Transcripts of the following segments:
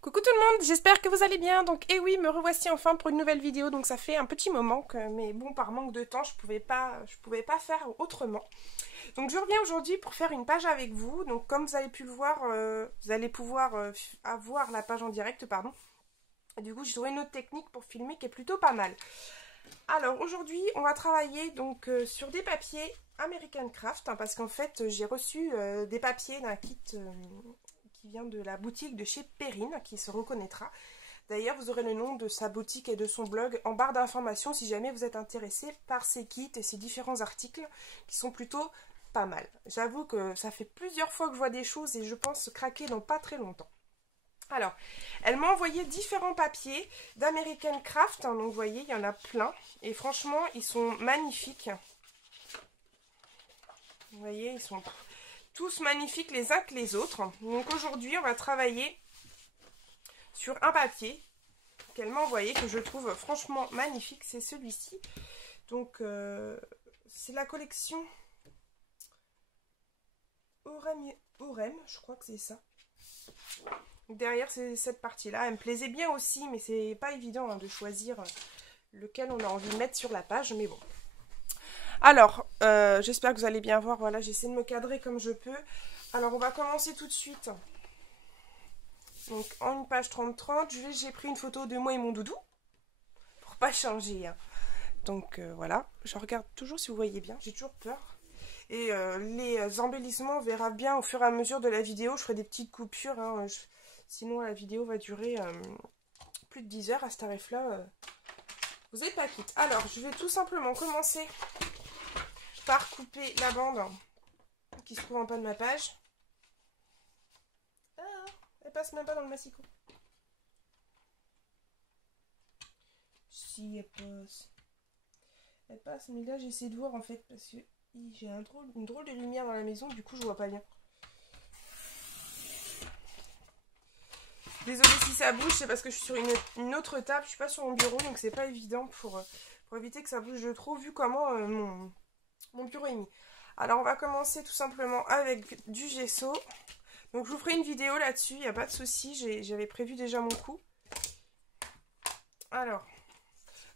Coucou tout le monde, j'espère que vous allez bien. Donc, eh oui, me revoici enfin pour une nouvelle vidéo. Donc, ça fait un petit moment que, mais bon, par manque de temps, je pouvais pas faire autrement. Donc, je reviens aujourd'hui pour faire une page avec vous. Donc, comme vous avez pu le voir, vous allez pouvoir avoir la page en direct, pardon. Et du coup, j'ai trouvé une autre technique pour filmer qui est plutôt pas mal. Alors, aujourd'hui, on va travailler donc sur des papiers American Craft, hein, parce qu'en fait, j'ai reçu des papiers d'un kit qui vient de la boutique de chez Perrine, qui se reconnaîtra. D'ailleurs, vous aurez le nom de sa boutique et de son blog en barre d'informations si jamais vous êtes intéressé par ces kits et ces différents articles qui sont plutôt pas mal. J'avoue que ça fait plusieurs fois que je vois des choses et je pense craquer dans pas très longtemps. Alors, elle m'a envoyé différents papiers d'American Craft, hein, donc vous voyez, il y en a plein. Et franchement, ils sont magnifiques. Vous voyez, ils sont tous magnifiques les uns que les autres. Donc aujourd'hui, on va travailler sur un papier qu'elle m'a envoyé, que je trouve franchement magnifique, c'est celui-ci. Donc, c'est la collection Orem, je crois que c'est ça. Derrière, c'est cette partie-là. Elle me plaisait bien aussi, mais c'est pas évident hein, de choisir lequel on a envie de mettre sur la page, mais bon. Alors, j'espère que vous allez bien voir. Voilà, j'essaie de me cadrer comme je peux. Alors, on va commencer tout de suite. Donc, en une page 30-30, j'ai pris une photo de moi et mon doudou. Pour pas changer. Hein. Donc, voilà. Je regarde toujours si vous voyez bien. J'ai toujours peur. Et les embellissements, on verra bien au fur et à mesure de la vidéo. Je ferai des petites coupures. Hein. Sinon, la vidéo va durer plus de 10 heures à ce tarif-là. Vous n'êtes pas quitte. Alors, je vais tout simplement commencer par couper la bande qui se trouve en bas de ma page. Ah, elle passe même pas dans le massicot. Si, elle passe. Elle passe, mais là, j'essaie de voir en fait parce que j'ai une drôle de lumière dans la maison, du coup, je vois pas bien. Désolée si ça bouge, c'est parce que je suis sur une autre table, je suis pas sur mon bureau, donc c'est pas évident pour éviter que ça bouge de trop, vu comment mon bureau est mis. Alors on va commencer tout simplement avec du gesso. Donc je vous ferai une vidéo là-dessus, il n'y a pas de souci, j'avais prévu déjà mon coup. Alors,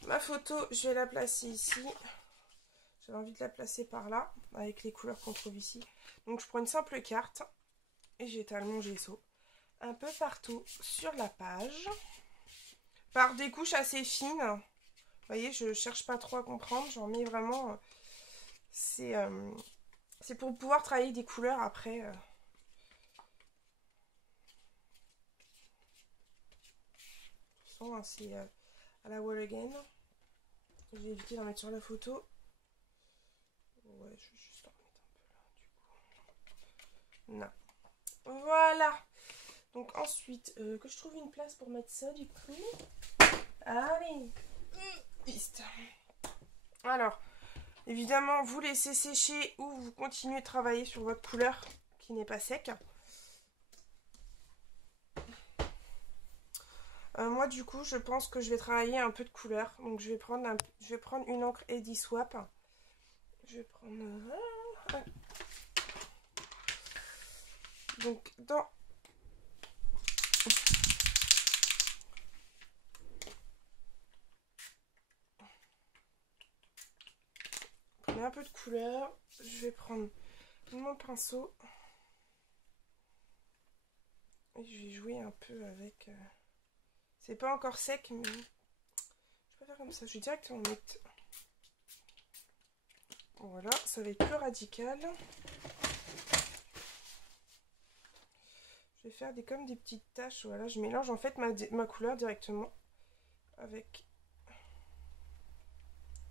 ma photo, je vais la placer ici. J'avais envie de la placer par là, avec les couleurs qu'on trouve ici. Donc je prends une simple carte et j'étale mon gesso un peu partout sur la page, par des couches assez fines. Vous voyez, je cherche pas trop à comprendre, j'en mets vraiment... c'est pour pouvoir travailler des couleurs après. C'est à la wall again. J'ai évité d'en mettre sur la photo. Ouais, je vais juste en mettre un peu là, du coup. Non. Voilà. Donc ensuite, que je trouve une place pour mettre ça, du coup. Allez. Piste. Alors, évidemment, vous laissez sécher ou vous continuez de travailler sur votre couleur qui n'est pas sec. Moi, du coup, je pense que je vais travailler un peu de couleur. Donc, je vais prendre une encre Eddy Swap. Je vais prendre... Donc, dans... Prenez un peu de couleur. Je vais prendre mon pinceau. Et je vais jouer un peu avec... C'est pas encore sec, mais... Je peux faire comme ça. Je vais directement mettre... Voilà, ça va être plus radical. Je vais faire comme des petites taches. Voilà, je mélange en fait ma couleur directement avec...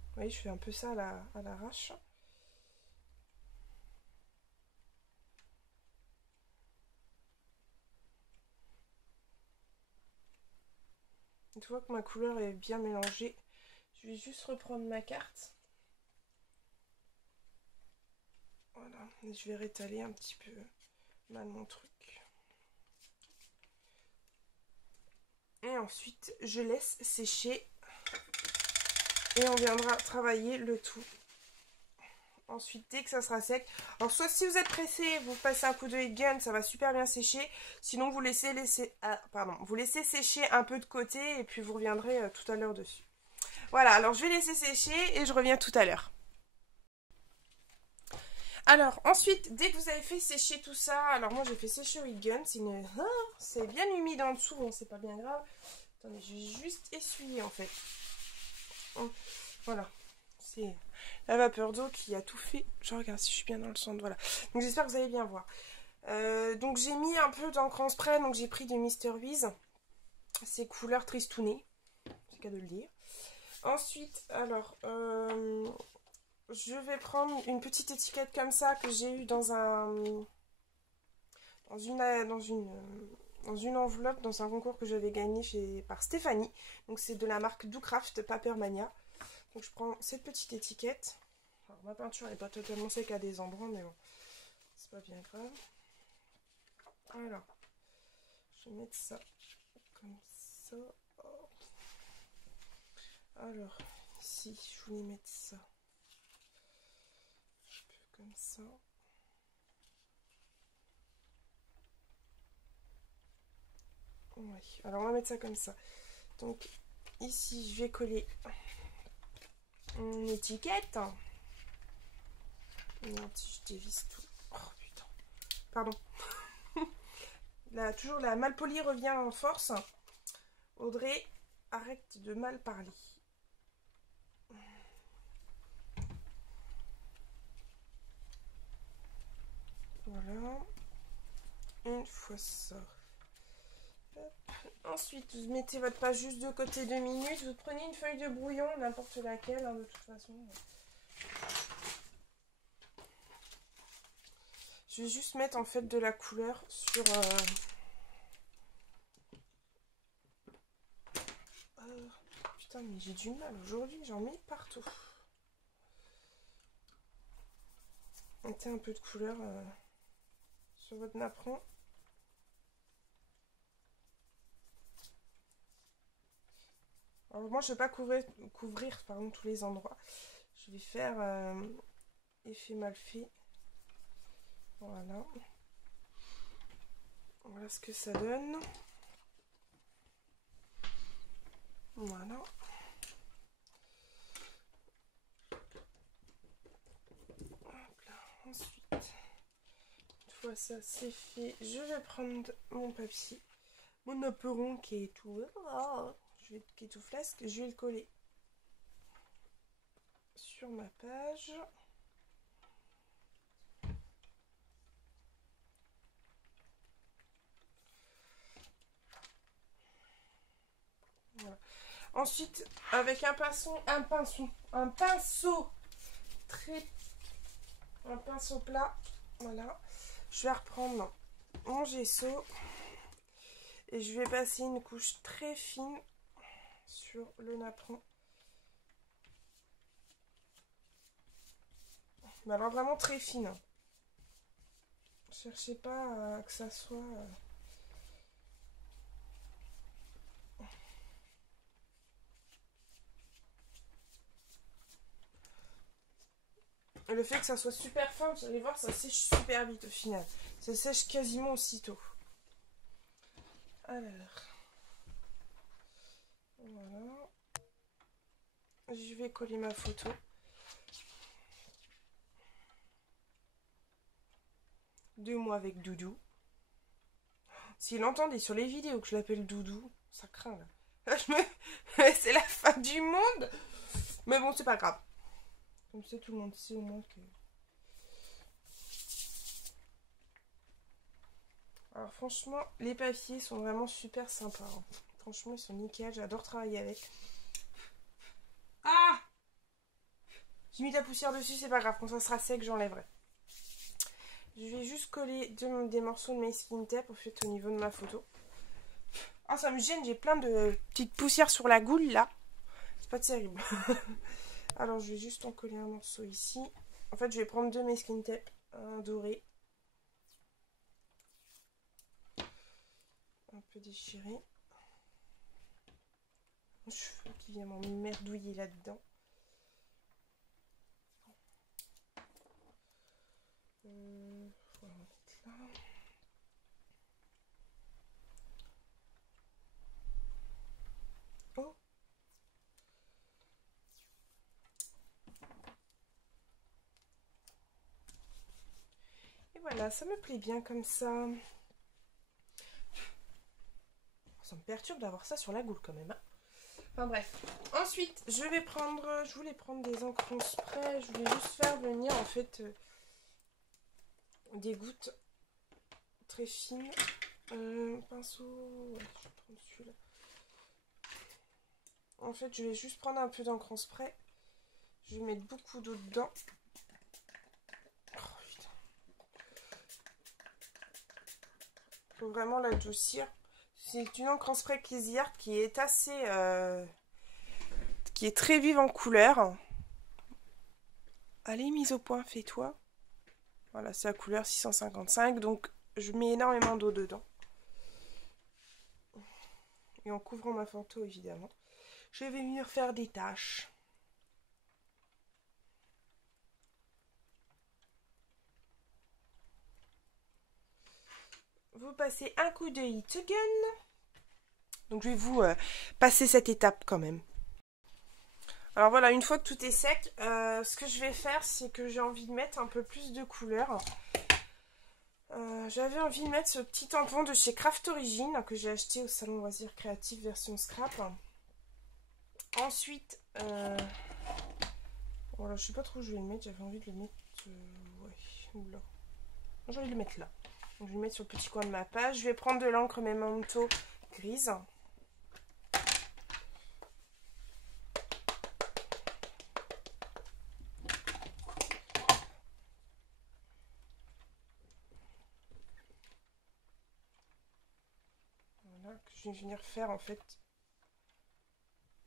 Vous voyez, je fais un peu ça à l'arrache. Une fois que ma couleur est bien mélangée, je vais juste reprendre ma carte. Voilà, et je vais rétaler un petit peu mal mon truc. Et ensuite, je laisse sécher. Et on viendra travailler le tout ensuite dès que ça sera sec. Alors soit si vous êtes pressé, vous passez un coup de heat gun, ça va super bien sécher. Sinon vous laissez sécher un peu de côté et puis vous reviendrez tout à l'heure dessus. Voilà, alors je vais laisser sécher et je reviens tout à l'heure. Alors ensuite, dès que vous avez fait sécher tout ça, alors moi j'ai fait sécher au heat gun, c'est bien humide en dessous, bon c'est pas bien grave. Attendez, je vais juste essuyer en fait. Voilà, c'est la vapeur d'eau qui a tout fait. Je regarde si je suis bien dans le centre, voilà. Donc j'espère que vous allez bien voir. Donc j'ai mis un peu d'encre en spray, donc j'ai pris de Mr. Wiz. C'est couleur tristounet, c'est le cas de le dire. Ensuite, alors, je vais prendre une petite étiquette comme ça que j'ai eue dans une enveloppe dans un concours que j'avais gagné par Stéphanie. Donc c'est de la marque Docraft Papermania. Donc je prends cette petite étiquette. Alors ma peinture n'est pas totalement sec à des endroits, mais bon, c'est pas bien grave. Alors, je vais mettre ça comme ça. Alors, ici, je voulais mettre ça. Un peu comme ça. Ouais, alors on va mettre ça comme ça. Donc, ici, je vais coller une étiquette. Merde, si je dévisse tout. Oh putain. Pardon. Là, toujours la malpolie revient en force. Audrey, arrête de mal parler. Voilà. Une fois ça. Hop. Ensuite, vous mettez votre page juste de côté 2 minutes. Vous prenez une feuille de brouillon, n'importe laquelle, hein, de toute façon. Je vais juste mettre en fait de la couleur sur... Putain, mais j'ai du mal aujourd'hui, j'en mets partout. Mettez un peu de couleur sur votre napperon. Alors moi, je ne vais pas couvrir tous les endroits. Je vais faire effet mal fait. Voilà. Voilà ce que ça donne. Voilà. Hop là. Ensuite, une fois ça c'est fait, je vais prendre mon papier, mon napperon qui est tout, qui est tout flasque. Je vais le coller sur ma page. Voilà. Ensuite, avec un pinceau plat, voilà, je vais reprendre mon gesso et je vais passer une couche très fine sur le napperon. Mais alors vraiment très fine. Cherchez pas que ça soit... Et le fait que ça soit super fin, vous allez voir, ça sèche super vite au final. Ça sèche quasiment aussitôt. Alors, voilà. Je vais coller ma photo. De moi avec Doudou. S'il entendait sur les vidéos que je l'appelle Doudou, ça craint là. C'est la fin du monde. Mais bon, c'est pas grave. Comme ça, tout le monde sait au moins que... Alors franchement, les papiers sont vraiment super sympas. Hein. Franchement, ils sont nickel. J'adore travailler avec. Ah! J'ai mis de la poussière dessus, c'est pas grave. Quand ça sera sec, j'enlèverai. Je vais juste coller des morceaux de mes skin tape en fait au niveau de ma photo. Ah, ça me gêne, j'ai plein de petites poussières sur la goule là. C'est pas terrible. Alors je vais juste en coller un morceau ici. En fait je vais prendre deux mes skin tape, un doré. Un peu déchiré. Mon cheveu qui vient m'emmerdouiller là-dedans. On va mettre là. Oh. Et voilà, ça me plaît bien comme ça. Ça me perturbe d'avoir ça sur la goule quand même. Hein. Enfin bref. Ensuite, je voulais prendre des encres en spray. Je voulais juste faire venir en fait des gouttes très fines. Pinceau. Ouais, je vais prendre celui-là. En fait, je vais juste prendre un peu d'encre en spray. Je vais mettre beaucoup d'eau dedans. Oh putain. Faut vraiment l'adoucir. C'est une encre en spray Clésiard qui est assez... qui est très vive en couleur. Allez, mise au point, fais-toi. Voilà, c'est la couleur 655. Donc, je mets énormément d'eau dedans. Et en couvrant ma photo, évidemment. Je vais venir faire des taches. Vous passez un coup de Heat Gun. Donc, je vais vous passer cette étape quand même. Alors voilà, une fois que tout est sec, ce que je vais faire, c'est que j'ai envie de mettre un peu plus de couleur. J'avais envie de mettre ce petit tampon de chez Craft Origin que j'ai acheté au salon loisirs créatifs version scrap. Ensuite, voilà, je sais pas trop où je vais le mettre. J'avais envie de le mettre, ouais, ou là. J'ai envie de le mettre là. Donc, je vais le mettre sur le petit coin de ma page. Je vais prendre de l'encre Memento grise. Voilà, que je vais venir faire en fait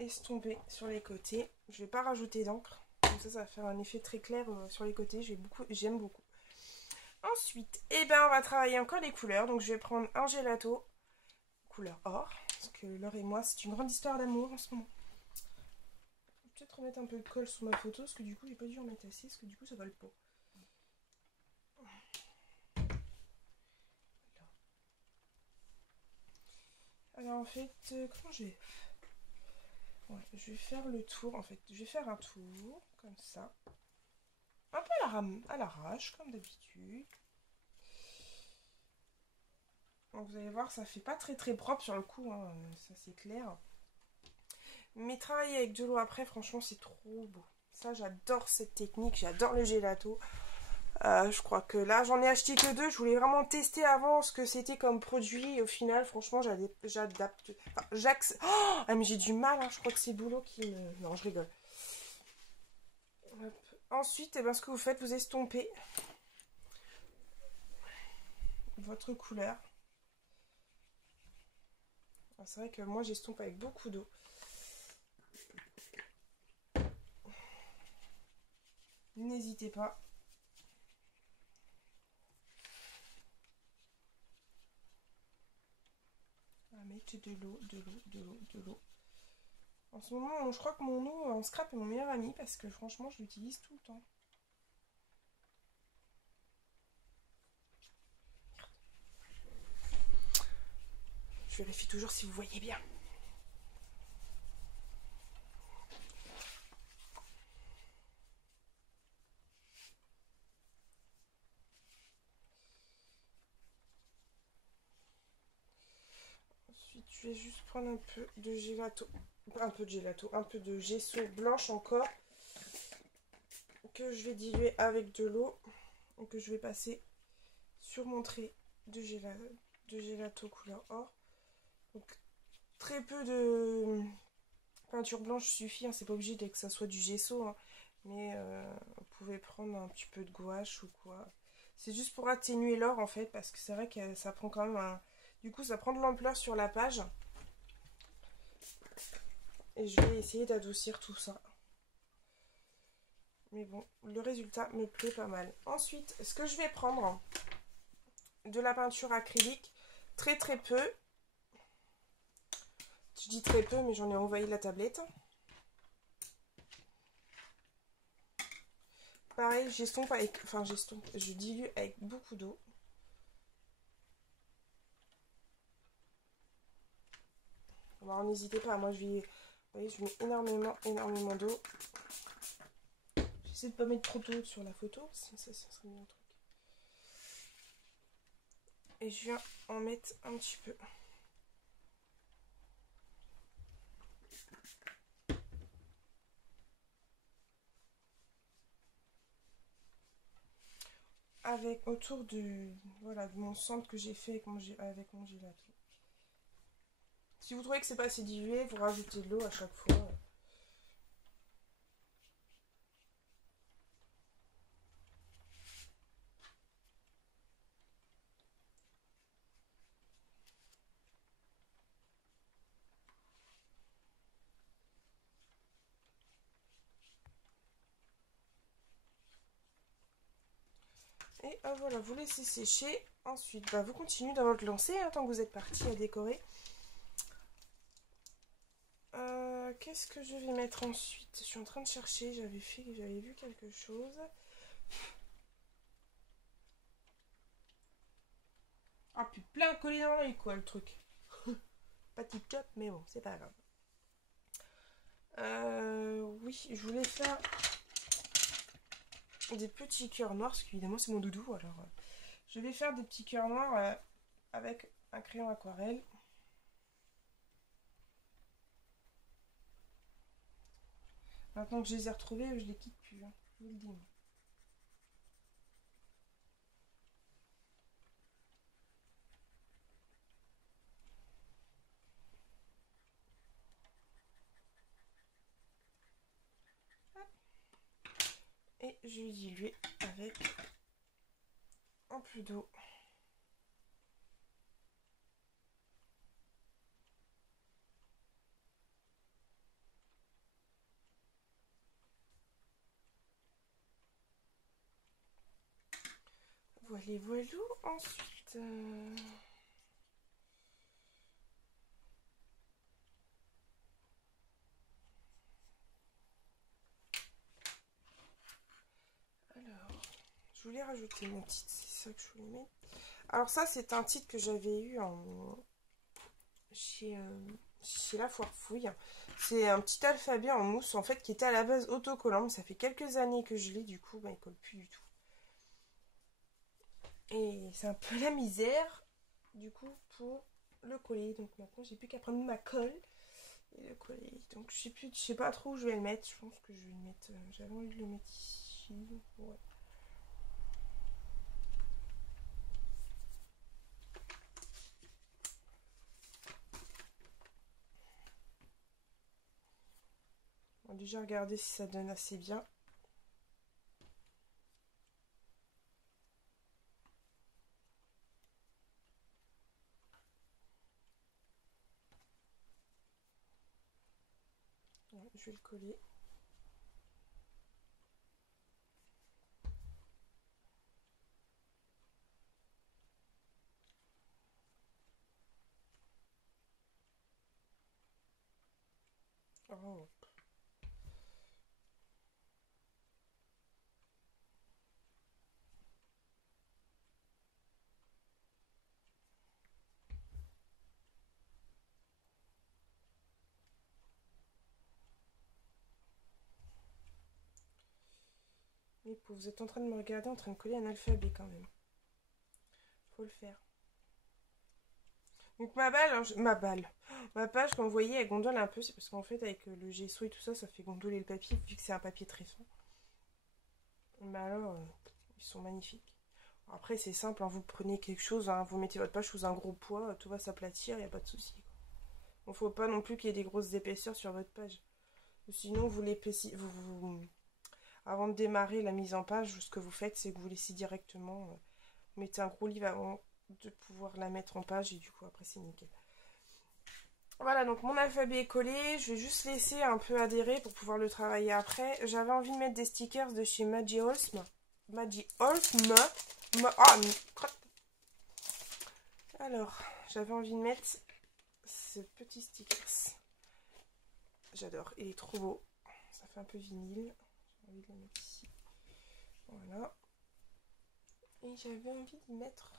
estomper sur les côtés. Je vais pas rajouter d'encre. Comme ça va faire un effet très clair sur les côtés. J'aime beaucoup. Ensuite, on va travailler encore les couleurs. Donc je vais prendre un gelato couleur or. Parce que Laure et moi, c'est une grande histoire d'amour en ce moment. Je vais peut-être remettre un peu de colle sur ma photo. Parce que du coup, j'ai pas dû en mettre assez. Parce que du coup, ça vole pas. Alors en fait, comment je vais... Ouais, je vais faire le tour, en fait. Je vais faire un tour, comme ça. Un peu à l'arrache, comme d'habitude. Donc vous allez voir, ça fait pas très très propre sur le coup, hein, ça c'est clair. Mais travailler avec de l'eau après, franchement, c'est trop beau. Ça, j'adore cette technique, j'adore le gelato. Je crois que là, j'en ai acheté que 2. Je voulais vraiment tester avant ce que c'était comme produit. Et au final, franchement, j'adapte. Enfin, oh, mais j'ai du mal. Hein. Je crois que c'est Boulot qui me... Non, je rigole. Hop. Ensuite, ce que vous faites, vous estompez votre couleur. C'est vrai que moi, j'estompe avec beaucoup d'eau. N'hésitez pas. Mettre de l'eau, de l'eau, de l'eau, de l'eau. En ce moment, je crois que mon eau en scrap est mon meilleur ami parce que franchement, je l'utilise tout le temps. Je vérifie toujours si vous voyez bien. Ensuite, je vais juste prendre un peu de gelato. Un peu de gesso blanche encore. Que je vais diluer avec de l'eau. Et que je vais passer sur mon trait de gelato couleur or. Donc, très peu de peinture blanche suffit. Hein, c'est pas obligé que ça soit du gesso. Hein, mais vous pouvez prendre un petit peu de gouache ou quoi. C'est juste pour atténuer l'or en fait. Parce que c'est vrai que ça prend quand même un... Du coup, ça prend de l'ampleur sur la page. Et je vais essayer d'adoucir tout ça. Mais bon, le résultat me plaît pas mal. Ensuite, ce que je vais prendre, de la peinture acrylique, très très peu. Je dis très peu, mais j'en ai envahi la tablette. Pareil, j'estompe avec... Enfin, j'estompe, je dilue avec beaucoup d'eau. Alors, n'hésitez pas, moi, vous voyez, je mets énormément d'eau. J'essaie de pas mettre trop d'eau sur la photo, sinon ça serait mieux un truc. Et je viens en mettre un petit peu. Avec autour de mon centre que j'ai fait avec mon gélatine. Si vous trouvez que c'est pas assez dilué, vous rajoutez de l'eau à chaque fois. Et voilà, vous laissez sécher. Ensuite, vous continuez dans votre lancée tant que vous êtes parti à décorer. Qu'est-ce que je vais mettre ensuite? Je suis en train de chercher, j'avais vu quelque chose. Ah, puis plein collé dans l'œil, quoi, le truc. Pas tip top, mais bon, c'est pas grave. Oui, je voulais faire des petits cœurs noirs, parce qu'évidemment, c'est mon doudou, alors... je vais faire des petits cœurs noirs avec un crayon aquarelle. Maintenant que je les ai retrouvés, je les quitte plus, hein, je vous le dis. Et je vais diluer avec un peu d'eau. Voilà. Ensuite... Alors, je voulais rajouter mon titre, c'est ça que je voulais mettre. Alors ça, c'est un titre que j'avais eu chez La Foire Fouille. C'est un petit alphabet en mousse, en fait, qui était à la base autocollant. Ça fait quelques années que je l'ai, du coup, il colle plus du tout. Et c'est un peu la misère, du coup, pour le coller. Donc maintenant, j'ai plus qu'à prendre ma colle et le coller. Donc je sais pas trop où je vais le mettre. Je pense que je vais le mettre... j'avais envie de le mettre ici. Ouais. On va déjà regarder si ça donne assez bien. Ouais, je vais le coller. Oh. Mais vous êtes en train de me regarder en train de coller un alphabet quand même. Faut le faire. Donc ma page, quand vous voyez, elle gondole un peu, c'est parce qu'en fait avec le gesso et tout ça, ça fait gondoler le papier, vu que c'est un papier très fin. Mais alors, ils sont magnifiques. Après c'est simple, hein, vous prenez quelque chose, hein, vous mettez votre page sous un gros poids, tout va s'aplatir, il n'y a pas de souci. Il ne faut pas non plus qu'il y ait des grosses épaisseurs sur votre page. Sinon vous l'épaississez, avant de démarrer la mise en page, ce que vous faites, c'est que vous laissez directement, vous mettez un gros livre avant de pouvoir la mettre en page et du coup après c'est nickel. Voilà, donc mon alphabet est collé, je vais juste laisser un peu adhérer pour pouvoir le travailler après. J'avais envie de mettre des stickers de chez Maggie Holsm. Alors, j'avais envie de mettre ce petit stickers. J'adore, il est trop beau. Ça fait un peu vinyle. J'ai envie de le mettre ici. Voilà. Et j'avais envie de mettre...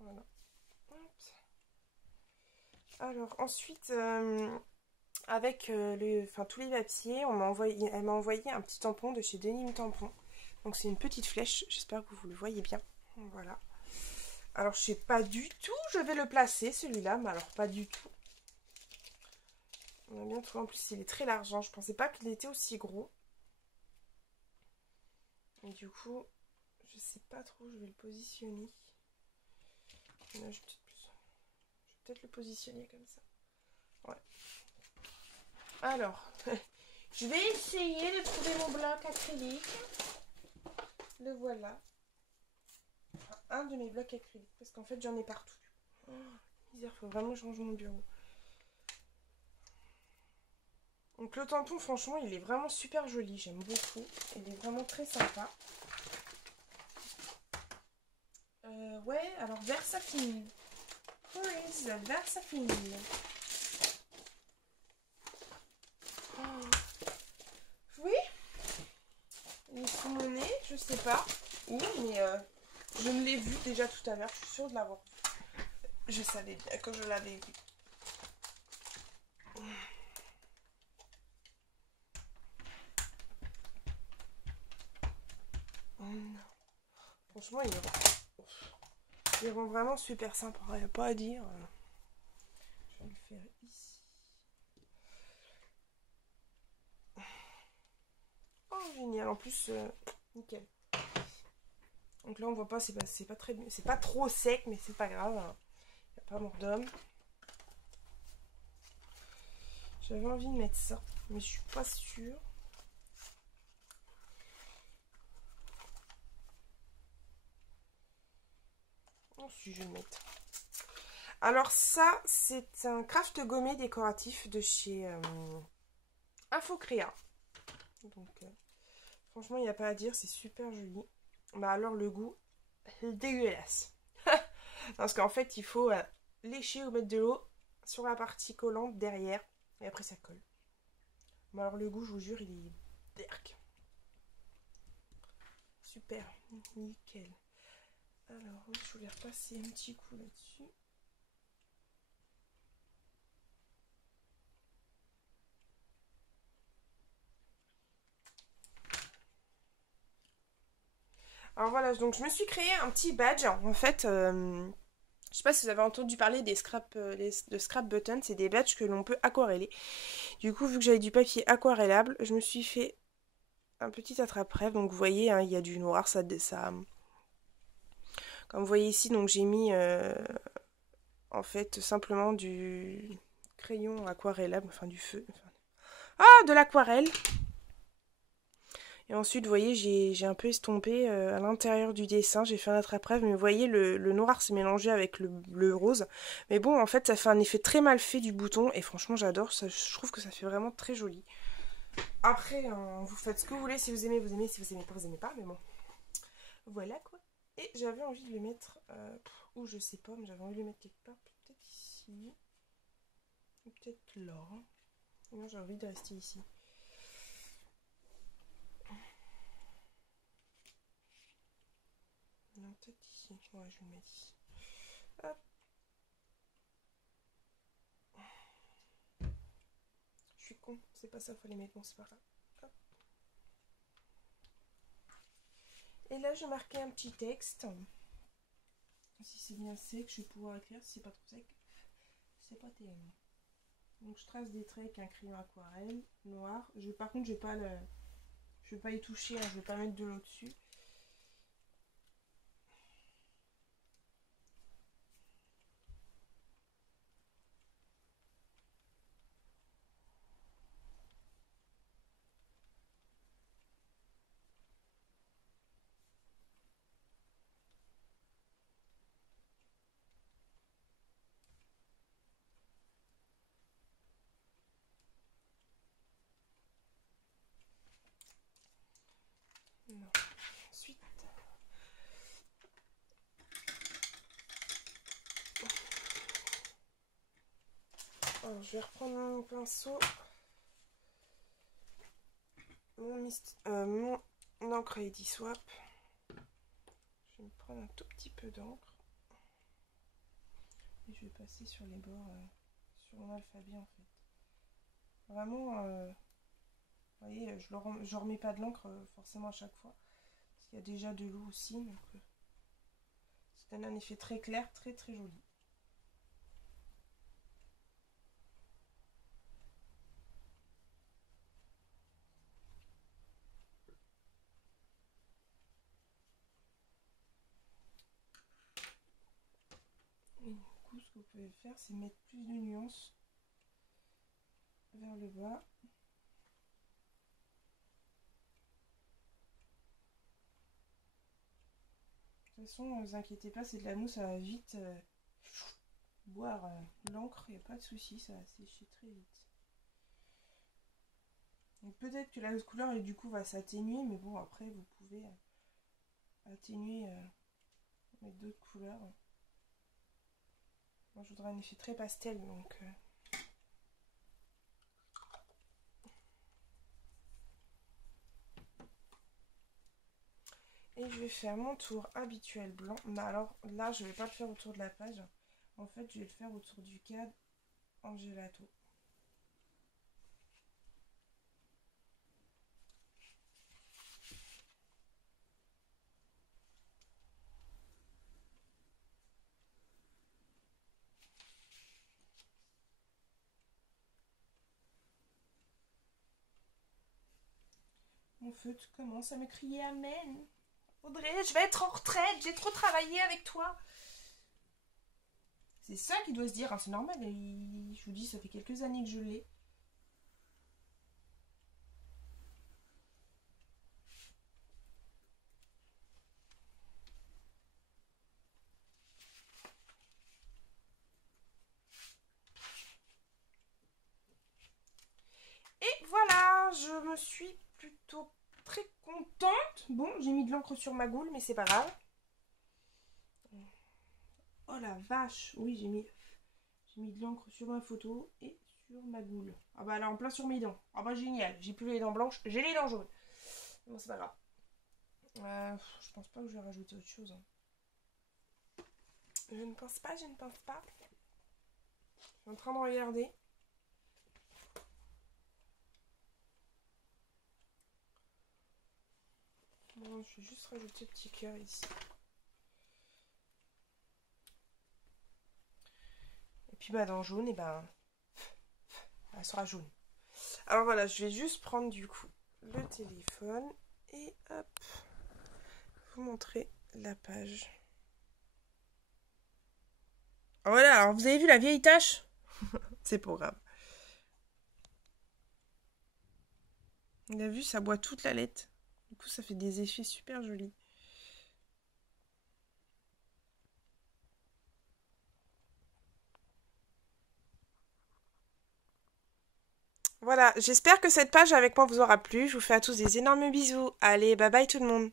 Voilà. Hop. Alors ensuite, avec tous les papiers, elle m'a envoyé un petit tampon de chez Denim Tampon. Donc c'est une petite flèche, j'espère que vous le voyez bien. Voilà. Alors je sais pas du tout, je vais le placer celui-là, mais alors pas du tout. On a bien trouvé, en plus il est très large, hein. Je pensais pas qu'il était aussi gros. Et du coup, je sais pas trop où je vais le positionner. Là, je vais peut-être le positionner comme ça. Ouais. Alors, je vais essayer de trouver mon bloc acrylique. Le voilà. Enfin, un de mes blocs acryliques, parce qu'en fait j'en ai partout. Oh, misère, faut vraiment changer mon bureau. Donc le tampon, franchement, il est vraiment super joli. J'aime beaucoup. Il est vraiment très sympa. Ouais, alors Versafine. Who is Versafine? Oh. Oui. Il est sous mon nez, je sais pas où, mais je me l'ai vu déjà tout à l'heure. Je suis sûre de l'avoir vu. Je savais bien que je l'avais vu. Oh non. Franchement, il rend vraiment super sympa. Il n'y a pas à dire. Je vais le faire ici. Oh, génial. En plus, nickel. Donc là, on voit pas, c'est pas très, c'est pas trop sec, mais c'est pas grave. Il n'y a pas mort d'homme. J'avais envie de mettre ça, mais je suis pas sûre. Oh, si je vais le mettre. Alors ça, c'est un craft gommé décoratif de chez Infocréa. Donc, franchement, il n'y a pas à dire, c'est super joli. Bah alors, le goût, c'est dégueulasse. Parce qu'en fait, il faut lécher ou mettre de l'eau sur la partie collante derrière. Et après, ça colle. Mais alors, le goût, je vous jure, il est derk. Super, nickel. Alors, je voulais repasser un petit coup là-dessus. Alors voilà, donc je me suis créé un petit badge. En fait, je sais pas si vous avez entendu parler des de scrap buttons. C'est des badges que l'on peut aquareller. Du coup, vu que j'avais du papier aquarellable, je me suis fait un petit attrape-rêve. Donc vous voyez, hein, il y a du noir, ça. Comme vous voyez ici, donc j'ai mis en fait simplement du crayon aquarellable, enfin du feu. Ah, de l'aquarelle. Et ensuite, vous voyez, j'ai un peu estompé à l'intérieur du dessin. J'ai fait un attrape-rêve, mais vous voyez, le noir s'est mélangé avec le rose. Mais bon, en fait, ça fait un effet très mal fait du bouton. Et franchement, j'adore. Je trouve que ça fait vraiment très joli. Après, vous faites ce que vous voulez. Si vous aimez, vous aimez. Si vous aimez pas, vous aimez pas. Mais bon, voilà quoi. Et j'avais envie de le mettre... où je sais pas, mais j'avais envie de le mettre quelque part. Peut-être ici. Ou peut-être là. Non, j'ai envie de rester ici. Non, peut-être ici. Ouais, je vais le mettre ici. Hop. Je suis con. C'est pas ça, faut les mettre. Bon, c'est pas grave. Hop. Et là, j'ai marqué un petit texte. Si c'est bien sec, je vais pouvoir écrire. Si c'est pas trop sec, c'est pas terrible. Donc, je trace des traits avec un crayon aquarelle noir. Par contre, je vais pas y toucher. Hein, je vais pas mettre de l'eau dessus. suite. Alors, je vais reprendre mon pinceau. Mon encre Lady Swap. Je vais me prendre un tout petit peu d'encre. Et je vais passer sur les bords, sur mon alphabet en fait. Vraiment, vous voyez, je ne remets pas de l'encre forcément à chaque fois. Parce qu'il y a déjà de l'eau aussi. Donc, ça donne un effet très clair, très très joli. Et du coup, ce que vous pouvez faire, c'est mettre plus de nuances vers le bas. De toute façon, ne vous inquiétez pas, c'est de la mousse, ça va vite boire l'encre, il n'y a pas de souci, ça va sécher très vite. Peut-être que la couleur et du coup va s'atténuer, mais bon, après vous pouvez atténuer, mettre d'autres couleurs. Moi je voudrais un effet très pastel, donc et je vais faire mon tour habituel blanc. Mais alors là, je vais pas le faire autour de la page. En fait, je vais le faire autour du cadre en gelato. Mon feutre commence à me crier amen. Audrey, je vais être en retraite, j'ai trop travaillé avec toi. C'est ça qu'il doit se dire, hein, c'est normal. Je vous dis, ça fait quelques années que je l'ai. Et voilà, je me suis plutôt très contente. Bon, j'ai mis de l'encre sur ma goule, mais c'est pas grave. Oh la vache, oui, j'ai mis de l'encre sur ma photo et sur ma goule. Ah bah là, en plein sur mes dents. Ah bah génial, j'ai plus les dents blanches, j'ai les dents jaunes. Bon, c'est pas grave. Je pense pas que je vais rajouter autre chose. Hein. Je ne pense pas, je ne pense pas. Je suis en train de regarder. Bon, je vais juste rajouter le petit cœur ici. Et puis bah dans jaune, et ben elle sera jaune. Alors voilà, je vais juste prendre du coup le téléphone et hop, vous montrer la page. Voilà, alors vous avez vu la vieille tache? C'est pas grave. Vous avez vu, ça boit toute la lettre. Du coup, ça fait des effets super jolis. Voilà, j'espère que cette page avec moi vous aura plu. Je vous fais à tous des énormes bisous. Allez, bye bye tout le monde.